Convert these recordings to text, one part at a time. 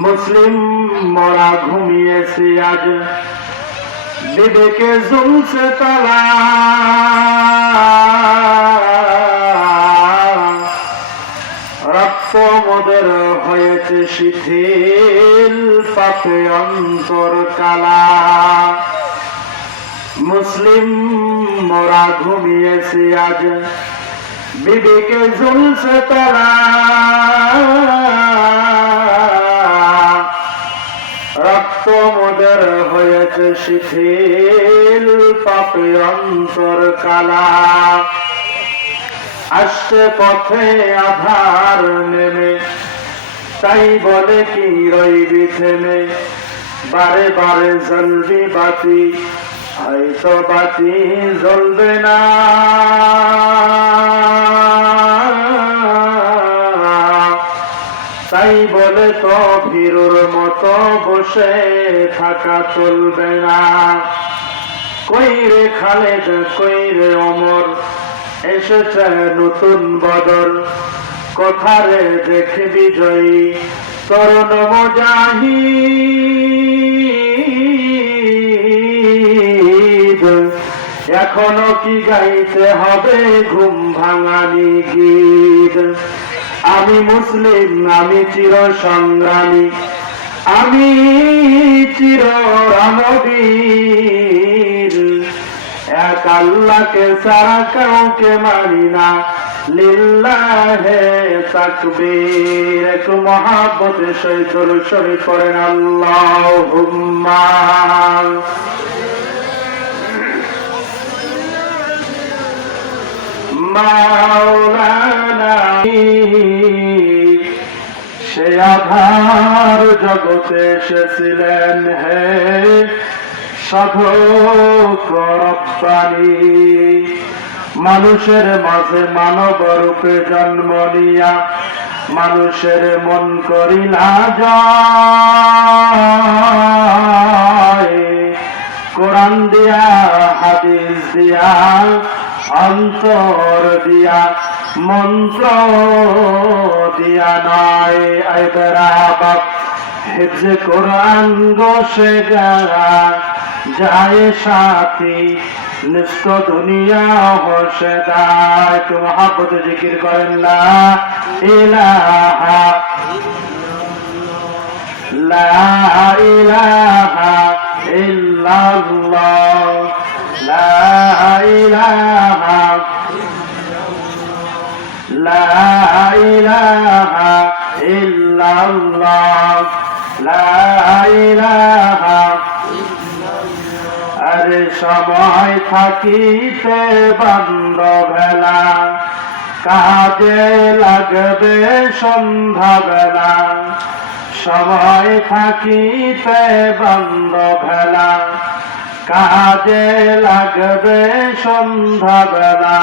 মুসলিম মরা ঘুমিয়েছি আজ, বিবেকে ঝুলছে তালা। রক্ত মোদের হয়েছে শিথিল, পাপে অন্তর কালা। মুসলিম মোরা ঘুমিয়েছি আজ, বিবেকে ঝুলছে তালা। রক্ত মোদের হয়েছে শিথিল, পাপে অন্তর কালা। আসছে পথে আধার নেমে, তাই বলে কি রইবি থেমে। বারে বারে জ্বলবি বাতি, হয়তো বাতি জ্বলবে না। তাই বলে তো ভীরুর মতো বসে থাকা চলবে না। কই রে খালেদ, কই রে ওমর, এসেছে নতুন বদর। কোথারে দেখে বিজয়ী তরুণ মুজাহিদ। এখনো কি গাইতে হবে ঘুম ভাঙানি গীত। আমি মুসলিম, আমি চির সংগ্রামী, আমি চির রণবীর। এক আল্লাহকে ছাড়া কাউকে মানি না, লিল্লাহে তাকবীর। একটু মহাব্বতে সহিত শরীফ করেন আল্লাহুম্মা। মাওলানা সে আধার জগতে এসেছিলেন হে সাধক রব্বানী। মানুষের মাঝে মানব রূপে জন্ম নিয়া, মানুষের মন করিলা জয়। কোরআন দিয়া হাদিস দিয়া অন্তর দিয়া, মন্ত্র দিয়া নয়। আইবরাবাব হিফজে কোরআন গোশে গা যায় সাথী, নিষ্ঠ দুনিয়া হোসে দায়। তো মহাব্বতে জিকির করেন লা ইলাহা, লা ইলাহা ইল্লাল্লাহ, লা ইলাহা, লা ইলাহা ইল্লাল্লাহ, লা ইলাহা। আরে সময় থাকিতে বন্ধ ভেলা, কাজে লাগবে সন্ধ্যা বেলা। সময় থাকিতে বন্ধ ভেলা, কাজে লাগবে সন্ধ্যা বেলা।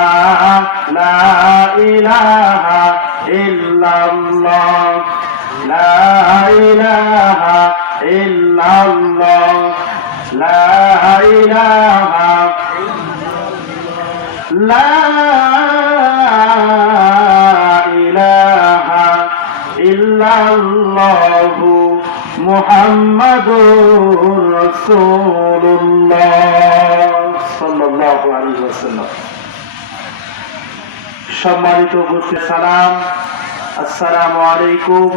লা ইলাহা ইল্লাল্লাহ, লা ইলাহা ইল্লাল্লাহ, লা ইলাহা, লা ইলাহা ইল্লাল্লাহু মুহাম্মাদুর রাসূলুল্লাহ সাল্লাল্লাহু আলাইহি ওয়াসাল্লাম। সম্মানিত উপস্থিত, সালাম, আসসালামু আলাইকুম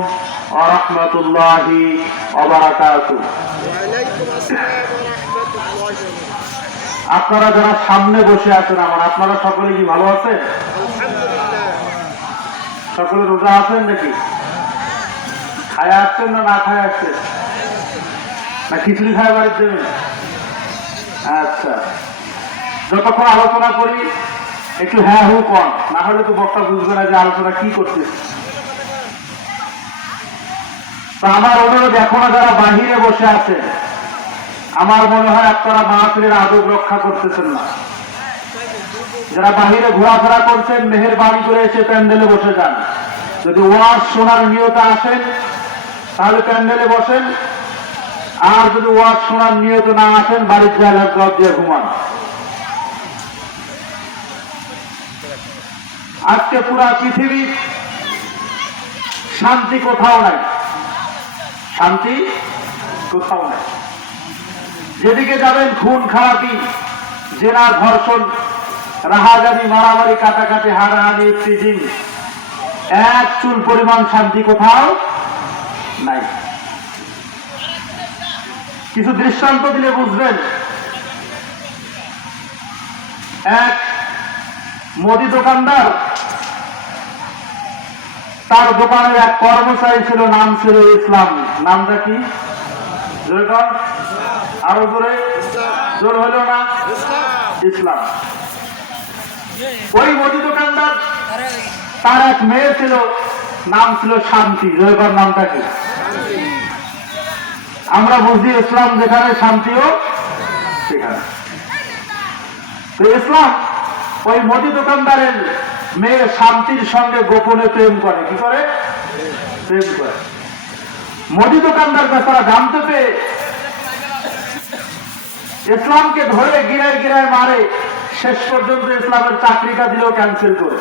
ওয়া রাহমাতুল্লাহি ওয়া বারাকাতুহু। আপনারা যারা সামনে বসে আছেন আমার, আপনারা সকলে কি ভালো আছেন? সকলে রোজা আছেন নাকি? খায় আসছেন না না খায় আসছেন? না খিচুড়ি খায় বাড়ির দেবেন? আচ্ছা, যতক্ষণ আলোচনা করি একটু হ্যাঁ হু কন, না হলে তো বক্তা বুঝবে না যে আলোচনা কি করতেছে। তো আমার অনুরোধ, এখনো যারা বাহিরে বসে আছেন, আমার মনে হয় আপনারা মাহফিলের আদব রক্ষা করতেছেন না। যারা বাহিরে ঘোরাফেরা করছেন, মেহেরবানি করে এসে প্যান্ডেলে বসে যান। যদি ওয়াজ শোনার নিয়তে আসেন তাহলে প্যান্ডেলে বসেন, আর যদি ওয়াজ শোনার নিয়তে না আসেন বাড়ির জায়গা গদ দিয়ে ঘুমান। আজকে পুরা পৃথিবী শান্তি কোথাও নাই। শান্তি কোথাও নেই। যেদিকে যাবেন খুন খারাপি, জেনা, ধর্ষণ, রাহাজানি, মারামারি, কাটাকাটি, হানাহানি, ইফতিজিং, এক চুল পরিমাণ শান্তি কোথাও নাই। কিছু দৃষ্টান্ত দিলে বুঝবেন। এক মুদি দোকানদার, তার দোকানের এক কর্মচারী ছিল, নাম ছিল ইসলাম। নামটা কি? আরো জোরে, জোর হলো না? ইসলাম। ওই মুদি দোকানদার, তার এক মেয়ে ছিল, নাম ছিল শান্তি। জয়গর নামটা কি? আমরা বুঝি ইসলাম যেখানে, শান্তিও সেখানে। তো ইসলাম ওই মুদি দোকানদারের মেয়ে শান্তির সঙ্গে গোপনে প্রেম করে। কি করে? প্রেম করে। মুদি দোকানদার বেচারা জানতে পেয়ে ইসলামকে ধরে গিরায় গিরায় মারে। শেষ পর্যন্ত ইসলামের চাকরিটা দিল ক্যান্সেল করে।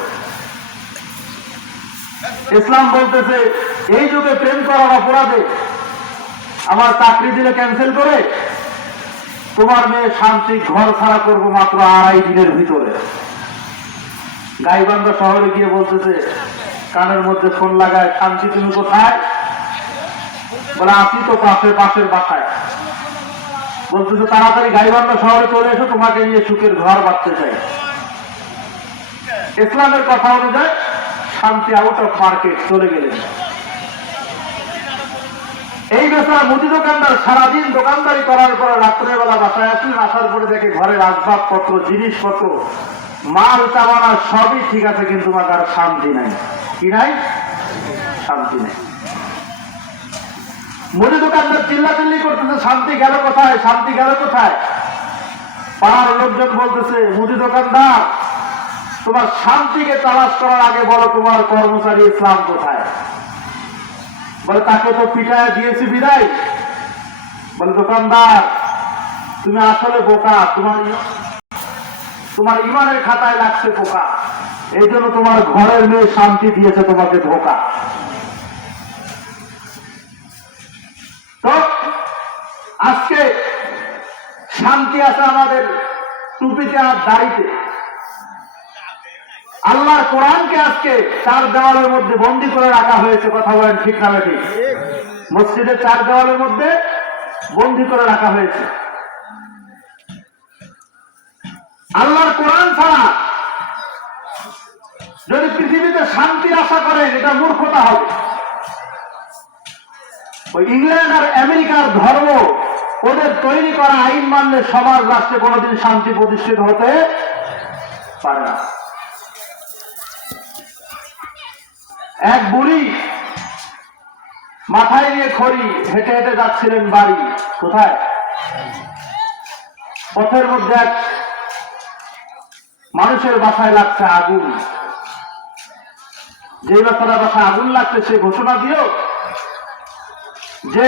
ইসলাম বলতেছে, এই যুগে প্রেম করার অপরাধে আমার চাকরি দিলে ক্যান্সেল করে, তোমার মেয়ে শান্তি ঘর ছাড়া করবো মাত্র 2.5 দিনের ভিতরে। গাইবান্ধা শহরে গিয়ে বলতেছে, কানের মধ্যে ফোন লাগায়, শান্তি তুমি কোথায়? বলে আসি তো পাশের বাসায়। বলতেছে তাড়াতাড়ি গাইবান্ধা শহরে চলে এসো, তোমাকে নিয়ে সুখের ঘর বাঁধতে চাই। ইসলামের কথা অনুযায়ী শান্তি আউট অফ মার্কেট চলে গেলেন। এই বেচারা মুদি দোকানদার সারাদিন দোকানদারি করার পর রাত্রের বেলা বাসায় আসলেন। আসার পরে দেখে ঘরের আসবাবপত্র, জিনিসপত্র, মাল চামানা সবই ঠিক আছে, কিন্তু তার শান্তি নাই। কি নাই? শান্তি নাই। মুদি দোকানদার চিল্লাচিল্লি করতেছে, শান্তি গেল কোথায়? শান্তি গেল কোথায়? পাড়ার লোকজন বলতেছে, মুদি দোকানদার, তোমার শান্তিকে তালাশ করার আগে বলো তোমার কর্মচারী ইসলাম কোথায়? বলে তাকে তো পিটায় দিয়েছি বিদায়। বলে দোকানদার, তুমি আসলে বোকা, তোমার ইমানের খাতায় লাগছে পোকা, এই জন্য তোমার ঘরের মেয়ে শান্তি দিয়েছে তোমাকে ধোকা। তো আজকে শান্তি আছে আমাদের টুপিতে আর দাড়িতে। আল্লাহর কোরআনকে আজকে 4 দেওয়ালের মধ্যে বন্দী করে রাখা হয়েছে। কথা বলেন ঠিক না ঠিক? মসজিদের 4 দেওয়ালের মধ্যে বন্দী করে রাখা হয়েছে। আল্লাহর কোরআন ছাড়া যদি পৃথিবীতে শান্তির আশা করেন, এটা মূর্খতা হবে। ওই ইংল্যান্ড আর আমেরিকার ধর্ম, ওদের তৈরি করা আইন মানলে সমাজ রাষ্ট্রে কোনোদিন শান্তি প্রতিষ্ঠিত হতে পারে না। এক বুড়ি মাথায় নিয়ে খড়ি হেঁটে হেঁটে যাচ্ছিলেন বাড়ি। কোথায়? পথের মধ্যে এক মানুষের বাসায় লাগছে আগুন। যে বাসায় আগুন লাগছে সে ঘোষণা দিও যে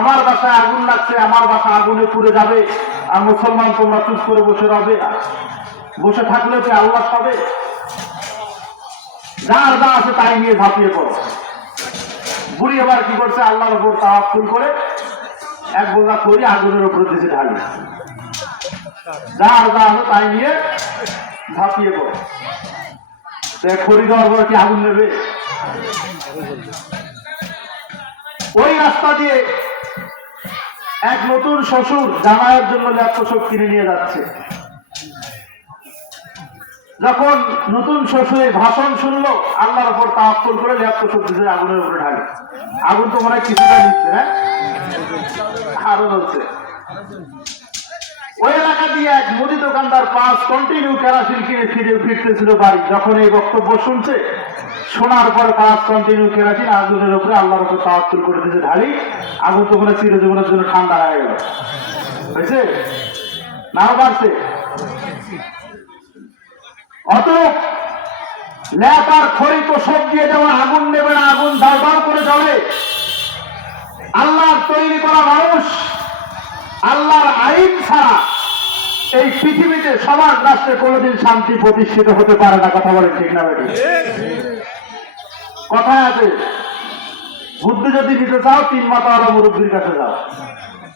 আমার বাসায় আগুন লাগছে, আমার বাসা আগুনে পুড়ে যাবে, আর মুসলমান তোমরা চুপ করে বসে রবে। বসে থাকলে যে আল্লাহ পাবে। যার যা আছে তাই নিয়ে ঝাঁপিয়ে পড়ো। বুড়ি আবার কি করছে? আল্লাহর উপর তাওয়াক্কুল করে এক বোঝা করি আগুনের উপর দিয়েছে ঢালি। যার যা আছে তাই নিয়ে ঝাঁপিয়ে পড়ো। খড়ি দেওয়ার পরে কি আগুন নেবে? ওই রাস্তা দিয়ে এক নতুন শ্বশুর জামাইয়ের জন্য ল্যাপটপ কিনে নিয়ে যাচ্ছে। যখন নতুন শ্বশুরের ভাষণ শুনলো, আল্লাহর উপর তাওয়াক্কুল করে ল্যাপটপ দিয়েছে আগুনের উপরে ঢালে। আগুন তো মনে হয় কিছুটা নিচ্ছে, হ্যাঁ, আরো বলছে। ওই এলাকা দিয়ে এক মুদি দোকানদার 5 কন্টিনিউ কেরাসিন কিনে ফিরতেছিল বাড়ি। যখন এই বক্তব্য শুনছে, শোনার পরে 5 কন্টিনিউ কেরাসিন আগুনের উপরে আল্লাহর উপর তাওয়াক্কুল করে দিয়েছে ঢালি। আগুন তো মনে চিরজীবনের জন্য ঠান্ডা হয়ে গেল। হয়েছে না? বাড়ছে। অত ল্যাপ আর খড়ি তো সব দিয়ে যেমন আগুন নেবে না, আগুন দাও দাও করে জ্বলে। আল্লাহর তৈরি করা মানুষ, আল্লাহর আইন ছাড়া এই পৃথিবীতে সমাজ রাষ্ট্রে কোনোদিন শান্তি প্রতিষ্ঠিত হতে পারে না। কথা বলেন ঠিক না বেটি? কথায় আছে বুদ্ধি যদি নিতে চাও 3 মাথাওয়ালা মুরব্বীর কাছে যাও।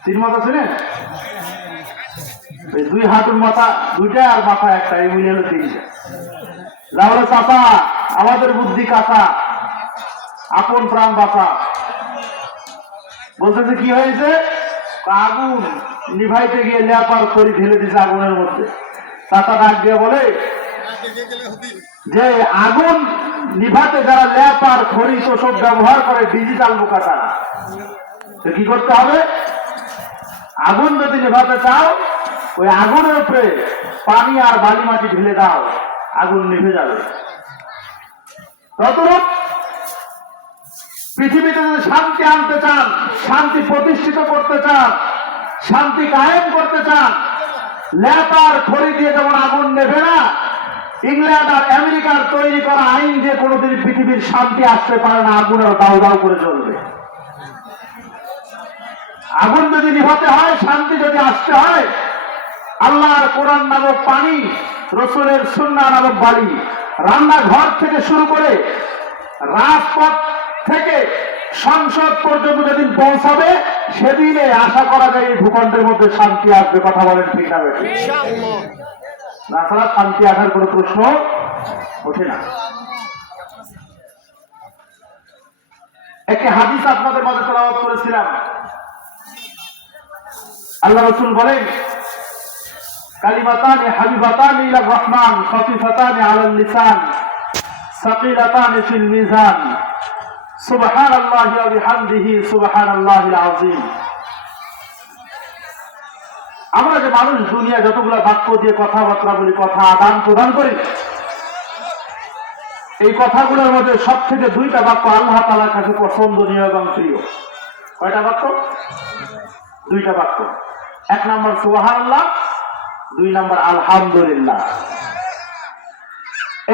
3 মাথা ছিলেন, এই 2 হাঁটুর মাথা 2টা আর মাথা একটা, এই মিলে হলো 3টা। তাহলে চাচা আমাদের বুদ্ধি কাঁচা, আপন প্রাণ বাঁচা। বলতেছে কি হয়েছে? আগুন নিভাইতে গিয়ে লেপার খড়ি ঢেলে দিছে আগুনের মধ্যে। চাচা ডাক দিয়ে বলে যে আগুন নিভাতে যারা লেপার খড়ি তো সব ব্যবহার করে ডিজিটাল বোকাটা, তো কি করতে হবে? আগুন যদি নিভাতে চাও ওই আগুনের উপরে পানি আর বালি মাটি ঢেলে দাও, আগুন নিভে যাবে। ততরূপ পৃথিবীতে যদি শান্তি আনতে চান, শান্তি প্রতিষ্ঠিত করতে চান, শান্তি কায়েম করতে চান, লেপার খড়ি দিয়ে যেমন আগুন নেবে না, ইংল্যান্ড আর আমেরিকার তৈরি করা আইন দিয়ে কোনোদিন পৃথিবীর শান্তি আসতে পারে না। আগুনের দাউ দাউ করে জ্বলবে। আগুন যদি নিভাতে হয়, শান্তি যদি আসতে হয়, আল্লাহর কোরআন নামক পানি, রসুলের সুন্নাহ নামক বালি, রান্নাঘর থেকে শুরু করে রাজপথ থেকে সংসদ পর্যন্ত যেদিন পৌঁছাবে, সেদিনে আশা করা যায় এই ভূখণ্ডের মধ্যে শান্তি আসবে। কথা বলেন ঠিক না বেশি? তাছাড়া শান্তি আসার কোনো প্রশ্ন ওঠে না। একটি হাদিস আপনাদের মাঝে তেলাওয়াত করেছিলাম। আল্লাহ রাসূল বলেন, কালিমাতানি হাবিবাতানি ইলার রহমান খফিফাতানি আলাল লিসান সাকিলাতানি ফিল মিজান সুবহানাল্লাহি ওয়া বিহামদিহি সুবহানাল্লাহিল আযীম। আমরা যে মানুষ দুনিয়া যতগুলো বাক্য দিয়ে কথাবার্তা বলি, কথা আদান প্রদান করি, এই কথাগুলোর মধ্যে সব থেকে 2টা বাক্য আল্লাহ তাআলার কাছে পছন্দনীয় এবং প্রিয়। কয়টা বাক্য? 2টা বাক্য। 1 নম্বর সুবহানাল্লাহ, 2 নম্বর আলহামদুলিল্লাহ।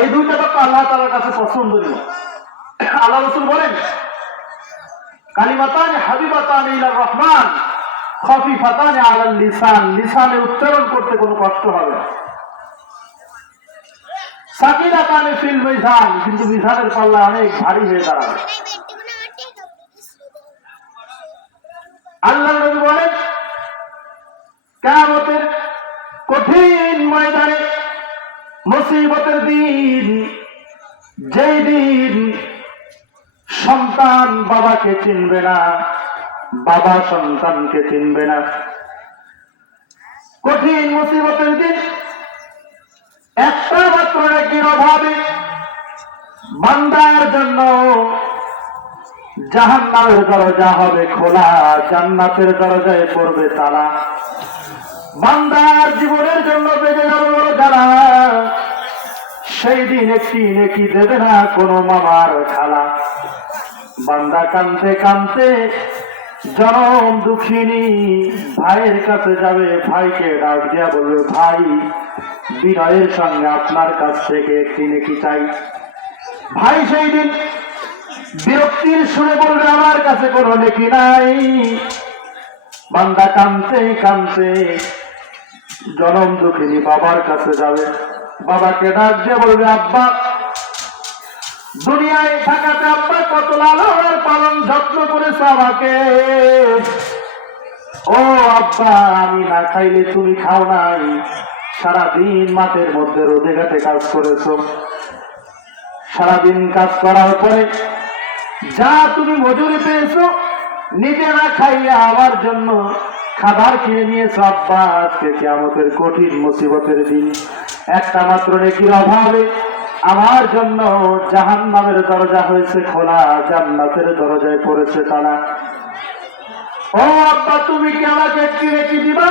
এই 2টা বাক্য আল্লাহ তাআলার কাছে পছন্দনীয়। আল্লাহ রাসূল বলেন, কালিমাতানি হাবিবাতানি ইলার রহমান খফিফাতানি আলাল লিসান, লিসানে উচ্চারণ করতে কোনো কষ্ট হবে না। সাকিলাতানি ফিল মিজান, কিন্তু মিজানের পাল্লা অনেক ভারী হয়ে দাঁড়াবে। আল্লাহ নবী বলেন, কিয়ামতের কঠিন ময়দানে, মুসিবতের দিন, যেই দিন সন্তান বাবাকে চিনবে না, বাবা সন্তানকে চিনবে না, কঠিন মুসিবতের দিন, একটা মাত্র নেকির অভাবে বান্দার জন্য জাহান্নামের দরজা হবে খোলা, জান্নাতের দরজায় পড়বে তালা। বান্দার জীবনের জন্য বেজে যাবে বড় জ্বালা, সেই দিন একটি নেকি দেবে না কোনো মামার খালা। বান্দা কাঁদতে কাঁদতে জনম দুঃখিনী ভাইয়ের কাছে যাবে, ভাইকে ডাক দিয়া বলবে, ভাই বিনয়ের সঙ্গে আপনার কাছ থেকে একটি নেকি চাই। ভাই সেই দিন বিরক্তির সুরে বলবে, আমার কাছে কোনো নেকি নাই। বান্দা কাঁদতে কাঁদতে জনম দুঃখিনী বাবার কাছে যাবে, বাবাকে ডাক দিয়ে বলবে, আব্বা দুনিয়ায় থাকাতে আব্বা কত লালন আর পালন যত্ন করেছে আমাকে। ও আব্বা, আমি না খাইলে তুমি খাও নাই, সারাদিন মাঠের মধ্যে রোদে ঘাটে কাজ করেছো, সারাদিন কাজ করার পরে যা তুমি মজুরি পেয়েছো, নিজে না খাইয়া আমার জন্য খাবার কিনে নিয়েছো। আব্বা আজকে কিয়ামতের কঠিন মুসিবতের দিন, একটা মাত্র নেকির অভাবে আমার জন্য জাহান্নামের দরজা হয়েছে খোলা, জান্নাতের দরজায় পড়েছে তালা। ও আব্বা, তুমি কি আমাকে একটি নেকি দিবা?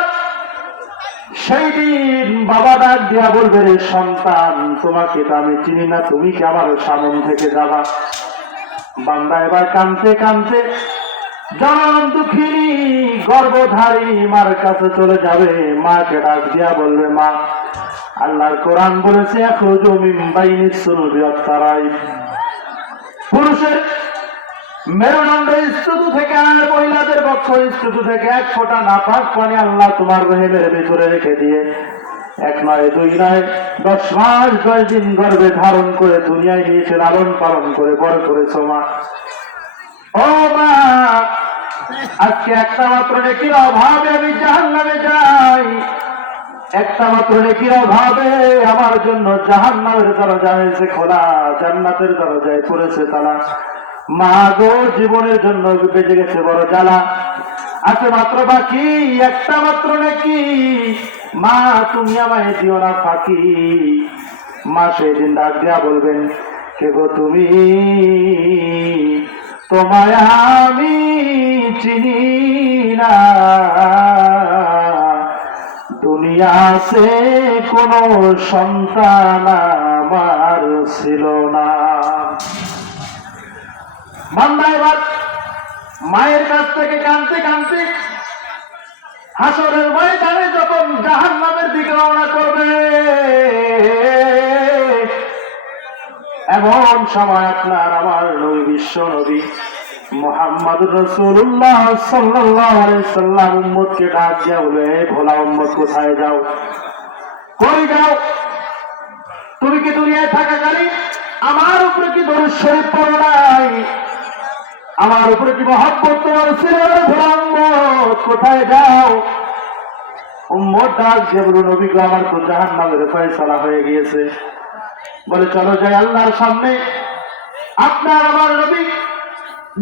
সেই দিন বাবা ডাক দিয়া বলবে, রে সন্তান, তোমাকে তো আমি চিনি না, তুমি কি আমার সামন থেকে যাবা? বান্দা এবার কাঁদতে কাঁদতে জনম দুঃখিনী গর্ভধারী মার কাছে চলে যাবে, মাকে ডাক দিয়া বলবে, মা আল্লাহর কোরআন বলেছে, ইয়াখরুজু মিন বাইনিস সুলবি ওয়াত তারাইব, পুরুষের মেরুদণ্ড স্তূত থেকে আর মহিলাদের বক্ষ স্তূত থেকে 1 ফোঁটা নাপাক পানি আল্লাহ তোমার রহিমের ভিতরে রেখে দিয়ে 1 নয় 2 নয় 10 মাস 10 দিন গর্ভে ধারণ করে দুনিয়ায় নিয়েছে, লালন পালন করে বড় করেছো মা। ও মা, আজকে একটা মাত্র নেকির অভাবে আমি জাহান্নামে যাই, একটা মাত্র নেকির অভাবে আমার জন্য জাহান্নামের দরজা হয়েছে খোলা, জান্নাতের দরজায় পড়েছে তালা। মা গো, জীবনের জন্য বেঁচে গেছে বড় জ্বালা, আছে মাত্র বাকি একটা মাত্র নেকি, মা তুমি আমায় দিও না ফাঁকি। মা সেদিন ডাক দেয়া বলবেন, কে গো তুমি, তোমায় আমি চিনি না, দুনিয়াতে কোনো সন্তান আমার ছিল না। বান্দা এবার মায়ের কাছ থেকে কাঁদতে কাঁদতে হাসরের ময়দানে যখন জাহান্নামের দিকে রওনা করবে, এমন সময় আপনার আমার নবী, বিশ্ব নবী মুহাম্মদুর রাসূলুল্লাহ সাল্লাল্লাহু আলাইহি সাল্লাম উম্মতকে ডাক দিয়া বলে, ভোলা উম্মত কোথায় যাও, কই যাও? তুমি কি দুনিয়ায় থাকাকালীন আমার উপরে কি দরুদ শরীফ পড়ো নাই? আমার উপরে কি মহব্বত তোমার ছিল? ভোলা উম্মত কোথায় যাও? উম্মত ডাক দিয়ে বলে, নবী গো, আমার তো জাহান্নামের ফয়সালা হয়ে গিয়েছে। বলে চলো যাই আল্লাহর সামনে। আপনার আমার নবী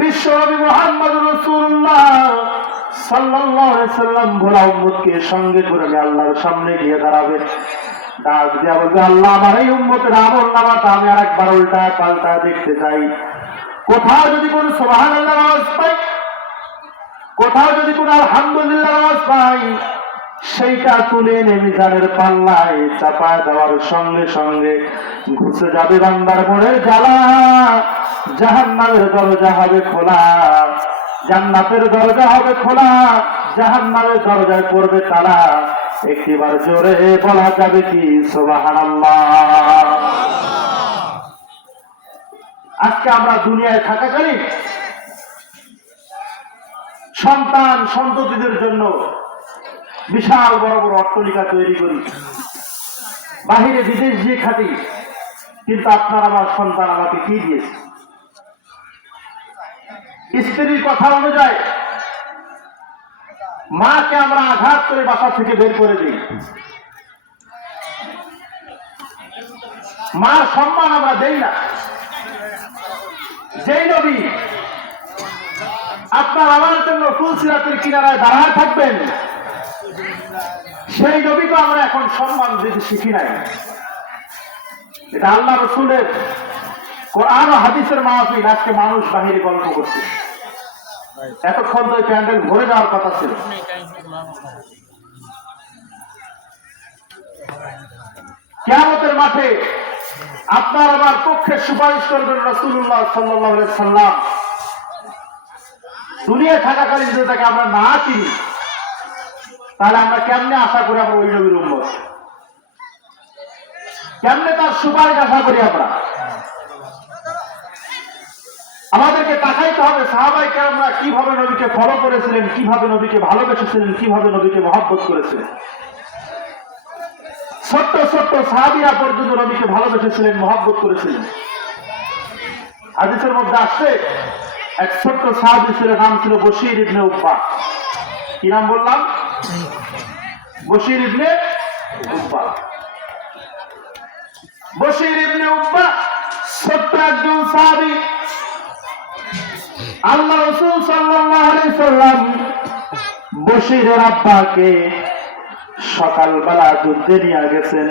বিশ্ব নবী মুহাম্মদুর রাসূলুল্লাহ সাল্লাল্লাহু আলাইহি সাল্লাম ভোলা উম্মতকে সঙ্গে করে আল্লাহর সামনে গিয়ে দাঁড়াবেন। ডাক দিয়া বলবে, আল্লাহ, আমার এই উম্মতের আমলনামাটা আমি আরেকবার উল্টা পাল্টা দেখতে চাই। কোথাও যদি কোন সুবহানাল্লাহ আওয়াজ পাই, কোথাও যদি কোন আলহামদুলিল্লাহ আওয়াজ পাই, সেইটা তুলে এনে মিজানের পাল্লায় চাপায় দেওয়ার সঙ্গে সঙ্গে ঘুষে যাবে বান্দার মনের জ্বালা, জাহান্নামের দরজা হবে খোলা, জান্নাতের দরজা হবে খোলা, জাহান্নামের দরজায় পড়বে তালা। একটিবার জোরে বলা যাবে কি সুবহানাল্লাহ? আজকে আমরা দুনিয়ায় থাকাকালীন সন্তান সন্ততিদের জন্য বিশাল বড় বড় অট্টালিকা তৈরি করি, বাহিরে বিদেশ দিয়ে খাটি, কিন্তু আপনার আমার সন্তান আমাকে কি দিয়েছে? স্ত্রীর কথা অনুযায়ী মাকে আমরা আঘাত করে বাসা থেকে বের করে দিই, মার সম্মান আমরা দেই না। যেই নবী আপনার আমার জন্য ফুলসিরাতের কিনারায় দাঁড়ায় থাকবেন, সেই নবীকে আমরা এখন সম্মান দিতে শিখি নাই। এটা আল্লাহ রাসূলের কোরআন ও হাদিসের মাহফিল, আজকে মানুষ বাহিরে গল্প করছে। এতক্ষণ তো প্যান্ডেল ভরে যাওয়ার কথা ছিল। কিয়ামতের মাঠে আপনার আমার পক্ষে সুপারিশ করবেন রাসূলুল্লাহ সাল্লাল্লাহু আলাইহি সাল্লাম। দুনিয়ায় থাকাকালীন যদি তাকে আমরা না চিনি, তাহলে আমরা কেমনে আশা করি আমরা ওই নবীর উম্মত? কেমনে তার সুপারিশ আশা করি আমরা? আমাদেরকে তাকাইতে হবে সাহাবায়ে কেরামরা কিভাবে নবীকে ফলো করেছিলেন, কিভাবে নবীকে ভালোবেসেছিলেন, কিভাবে নবীকে মহব্বত করেছিলেন। ছোট্ট ছোট্ট সাহাবীরা পর্যন্ত নবীকে ভালোবেসেছিলেন, মহব্বত করেছিলেন। হাদিসের মধ্যে আসছে, এক ছোট্ট সাহাবী ছিল, নাম ছিল বশীর ইবনে উকবা। কি নাম বললাম? বশীর ইবনে উকবা। বশীর ইবনে উকবা ছোট্ট একজন সাহাবী। আল্লাহ রাসূল সাল্লাল্লাহু আলাইহি সাল্লাম বশীরের আব্বাকে সকালবেলা যুদ্ধে নিয়ে গেছেন।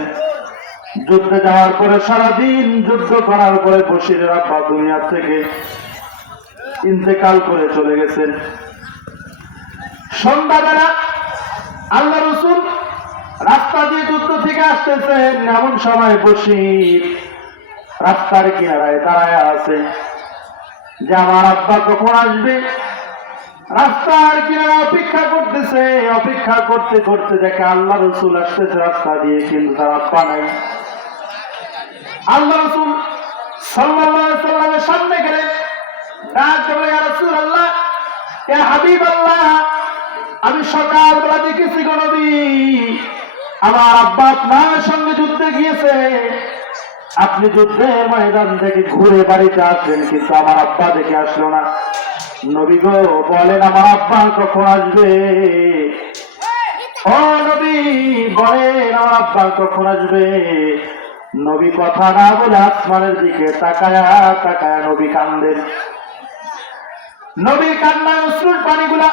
যুদ্ধে যাওয়ার পরে সারাদিন যুদ্ধ করার পরে বশীরের আব্বা দুনিয়া থেকে ইন্তেকাল করে চলে গেছেন। সন্ধ্যাবেলা আল্লাহ রাসূল রাস্তা দিয়ে যুদ্ধ থেকে আসতেছেন, এমন সময় বশীর রাস্তার কিনারায় দাঁড়ায় আছে যে আমার আব্বা কখন আসবে। রাস্তার কিনারা অপেক্ষা করতেছে, অপেক্ষা করতে করতে দেখে আল্লাহ রাসূল আসতেছে রাস্তা দিয়ে, কিন্তু তার আব্বা নাই। আল্লাহ রাসূল সাল্লাল্লাহু আলাইহি সাল্লামের সামনে গেলেন, ডাক দিয়ে, ইয়া রাসূলুল্লাহ, ইয়া হাবিবাল্লাহ, আমি সকালবেলা দেখেছি গো নবী, আমার আব্বা আপনার সঙ্গে যুদ্ধে গিয়েছে। আপনি যুদ্ধের ময়দান থেকে ঘুরে বাড়িতে আসলেন, কিন্তু আমার আব্বা দেখে আসলো না। নবী গো বলেন আমার আব্বা কখন আসবে? ও নবী বলেন আমার আব্বা কখন আসবে? নবী কথা না বলে আসমানের দিকে তাকায়া তাকায়া নবী কান্দেন। নবীর কান্নায় অশ্রুর পানিগুলা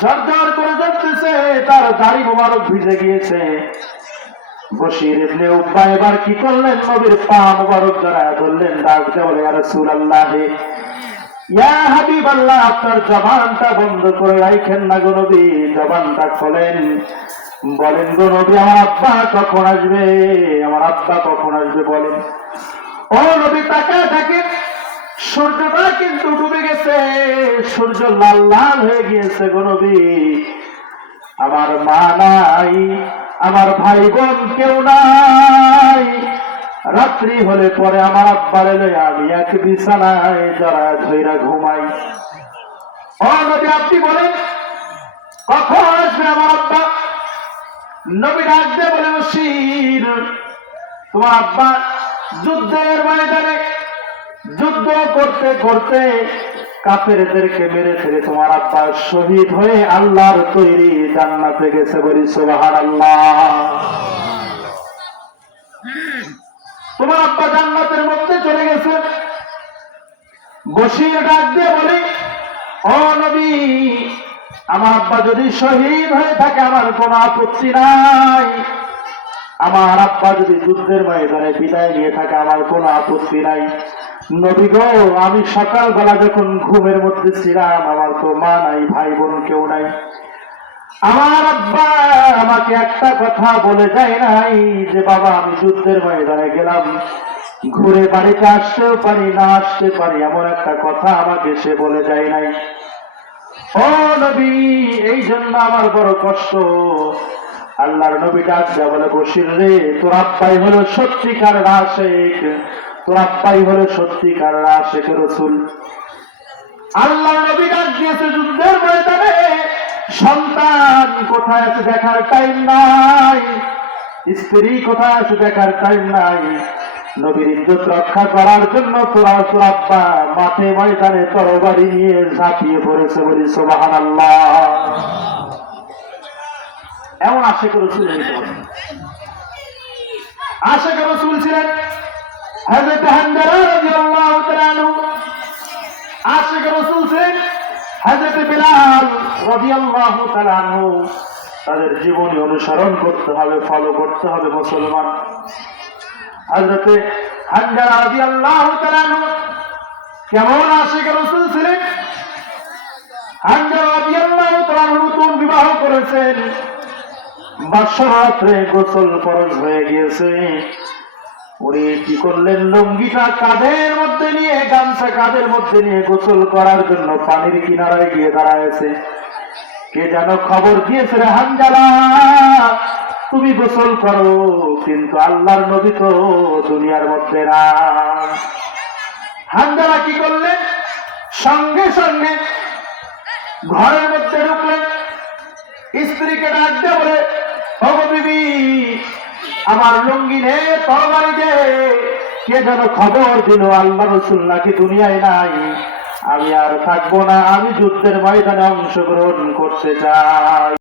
ঝরঝর করে ঝরতেছে, তার দাড়ি মোবারক ভিজে গিয়েছে। বশির ইবনে উকবা এবার কি করলেন? নবীর পা মোবারক জড়ায় ধরলেন, ডাক দিয়ে বলে ইয়া রাসূলুল্লাহ, ইয়া হাবিবাল্লাহ, আপনার জবানটা বন্ধ করে রাখেন না গো নবী, জবানটা খোলেন, বলেন গো নবী আমার আব্বা কখন আসবে? আমার আব্বা কখন আসবে বলেন। ও নবী তাকায় থাকেন, সূর্যটা কিন্তু ডুবে গেছে, সূর্য লাল লাল হয়ে গিয়েছে গো নবী। আমার মা নাই, আমার ভাই বোন কেউ নাই, রাত্রি হলে পরে আমার আব্বারে লইয়া আমি এক বিছানায় জড়া ধইরা ঘুমাই। ও নবী আপনি বলেন কখন আসবে আমার আব্বা? নবী ডাক দিয়ে বলে বশির, তোমার আব্বা যুদ্ধের ময়দানে যুদ্ধ করতে করতে কাফেরদেরকে মেরে ফেলে তোমার আব্বা শহীদ হয়ে আল্লাহর তৈরি জান্নাতে গেছে, বলি সুবহানাল্লাহ। তোমার আব্বা জান্নাতের মধ্যে চলে গেছে। বশির ডাক দিয়ে বলে ও নবী আমার আব্বা যদি শহীদ হয়ে থাকে আমার কোনো আপত্তি নাই, আমার আব্বা যদি যুদ্ধের ময়দানে বিদায় নিয়ে থাকে আমার কোনো আপত্তি নাই। নবী গো আমি সকালবেলা যখন ঘুমের মধ্যে ছিলাম আমার তো মা নাই, ভাই বোন কেউ নাই, আমার আব্বা আমাকে একটা কথা বলে যায় নাই যে বাবা আমি যুদ্ধের ময়দানে গেলাম, ঘুরে বাড়িতে আসতেও পারি না আসতে পারি, এমন একটা কথা আমাকে সে বলে যায় নাই। ও নবী এই জন্য আমার বড় কষ্ট। আল্লাহর নবী ডাক দেয়া বলে বশির রে, তোর আব্বাই হলো সত্যিকার আশিক, তোর আব্বাই হলো সত্যিকার আশিক রাসূল। আল্লাহর নবী ডাক দিয়েছে যুদ্ধের ময়দানে সন্তান কোথায় আছে দেখার টাইম নাই, স্ত্রী কোথায় আছে দেখার টাইম নাই। নবীর ইজ্জত রক্ষা করার জন্য তোর আব্বা মাঠে ময়দানে তরবারি নিয়ে ঝাঁপিয়ে পড়েছে, বলি সুবহানাল্লাহ। এমন আশিক রাসূল আশিক রাসূল ছিলেন হযরত হানজালা রাদিয়াল্লাহু তাআলা আনহু, আশিক রাসূল ছিলেন হযরত বিলাল রাদিয়াল্লাহু তাআলা আনহু। তাদের জীবনী অনুসরণ করতে হবে, ফলো করতে হবে মুসলমান। হযরত হানজালা রাদিয়াল্লাহু তাআলা আনহু কেমন আশিক রাসূল ছিলেন? হানজালা রাদিয়াল্লাহু তাআলা আনহু নতুন বিবাহ করেছেন, বাসরাতে গোসল ফরজ হয়ে গিয়েছে। উনি কি করলেন? লুঙ্গিটা কাঁধের মধ্যে নিয়ে, গামছা কাঁধের মধ্যে নিয়ে গোসল করার জন্য পানির কিনারায় গিয়ে দাঁড়ায়ছে। কে যেন খবর দিয়েছে রে হানজালা তুমি গোসল করো, কিন্তু আল্লাহর নবী তো দুনিয়ার মধ্যে না। হানজালা কি করলেন? সঙ্গে সঙ্গে ঘরের মধ্যে ঢুকলেন, স্ত্রীকে ডাক দিয়ে বলে ও বিবি আমার লুঙ্গি নে, তরবারি দে, কে যেন খবর দিল আল্লাহ রাসূল নাকি দুনিয়ায় নাই, আমি আর থাকবো না, আমি যুদ্ধের ময়দানে অংশগ্রহণ করতে চাই।